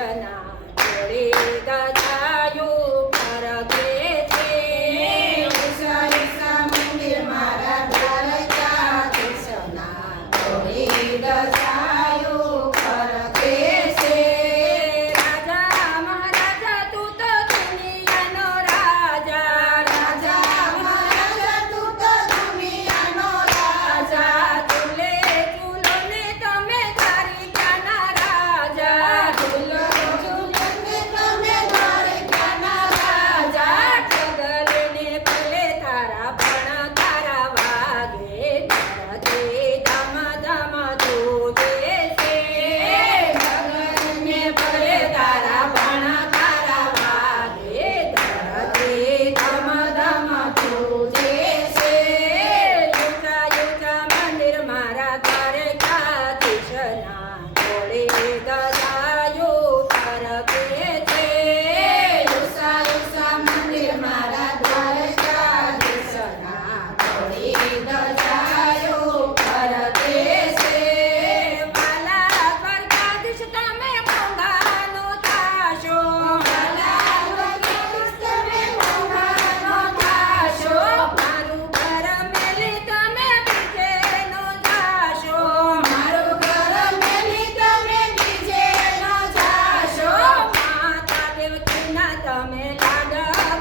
કૃષ્ણ જોડે ગજાયું ફરકે છે ઉષા ઉષા મંદિર મારા દ્વારકા કૃષ્ણ જોડે ગજાયું ફરકે છે રાજા મહારાજા તું તો દુનિયાનો રાજા રાજા મહારાજા તું તો દુનિયાનો રાજા ઝૂલે ઝૂલો ને તમે દ્વારિકાના રાજા ઝૂલો ઝૂલને તમે દ્વારકાના રાજા ઢગલે ને ભલે તારા પણ તારા વાગે ધરતી ધમ ધમ ધૂજે છે ભગવાનને ભલે તારા પણ તારા વાગે ધરતી ધમ ધમ ધ્રુજે છે યુચા યુચા મંદિર મારા દ્વારકાધીશના જોડે ગજાયું ફરકે છે ઉષા ઉષા મંદિર મારા દ્વારકાધીશના જોડે ગજાયું ફરકે છે વાલા દ્વારકાધીશ તમે મોંઘાનો થાશો વાલા દ્વારકાધીશ તમે મોંઘાનો થાશો મારું ઘર મેલી તમે બીજેનો જાશો મારું ઘર મેલી તમે બીજે ન જાશો માતા દેવકીના તમે લાડ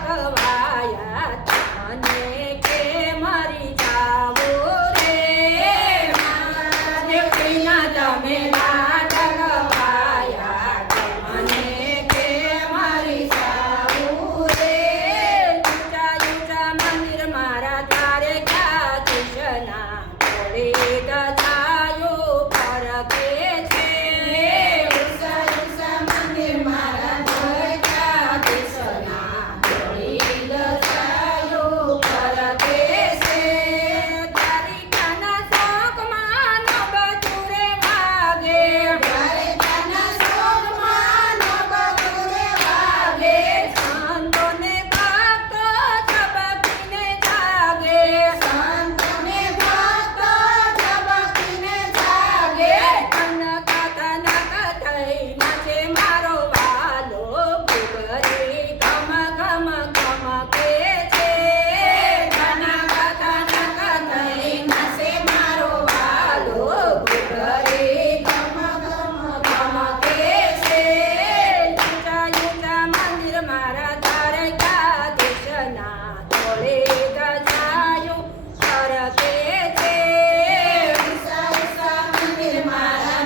ગવાયા અને કે મરી જાવો રે માતા દેવકીના તમે લાડ ગવાયા મને કે મારી સાવું રે યુચા યુચા મંદિર મારા દ્વારકાધીશના જોડે ગજાયું ફરકે છે ઉષા ઉષા મંદિર મારા દ્વારકાધીશના જોડે ગજાયું ફરકે છે દ્વારિકાના શોકમાં નવદુરે વાગે દ્વારકાના શોકમાં નવદુરે વાગે સંતોને ભક્તો ઝબકીને જાગે સંતને ભક્તો ઝબકીને જાગે કનક થઈ નાચે મારો વાલો ઘૂઘરી ઘમ ઘમ ઘમકે છે કનક થઈ નાસે મારો વાલો ઘૂઘરી ઘમ ઘમ ઘમકે છે યુચા યુચા મંદિર મારા દ્વારકાધીશના જોડે ગજાયું ફરકે છે ઉષા ઉષા મંદિર મારા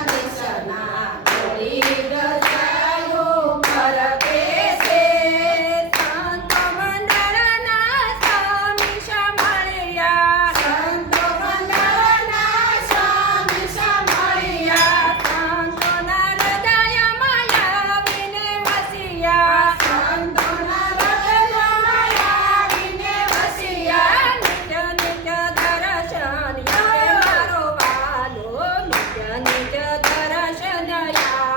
દ્વારકાધીશના જોડે ગજાયું ફરકે છે સંતો મંડળના સ્વામી સાંભળ્યા સંતો મંડળના સ્વામી સાંભળ્યા સંતોના હૃદયમાં આવીને વસ્યા સંતોના હૃદયમાં આવીને વસ્યા નિત્ય નિત્ય દર્શન આવે મારો વાલો નિત્ય નિત્ય દર્શન આવે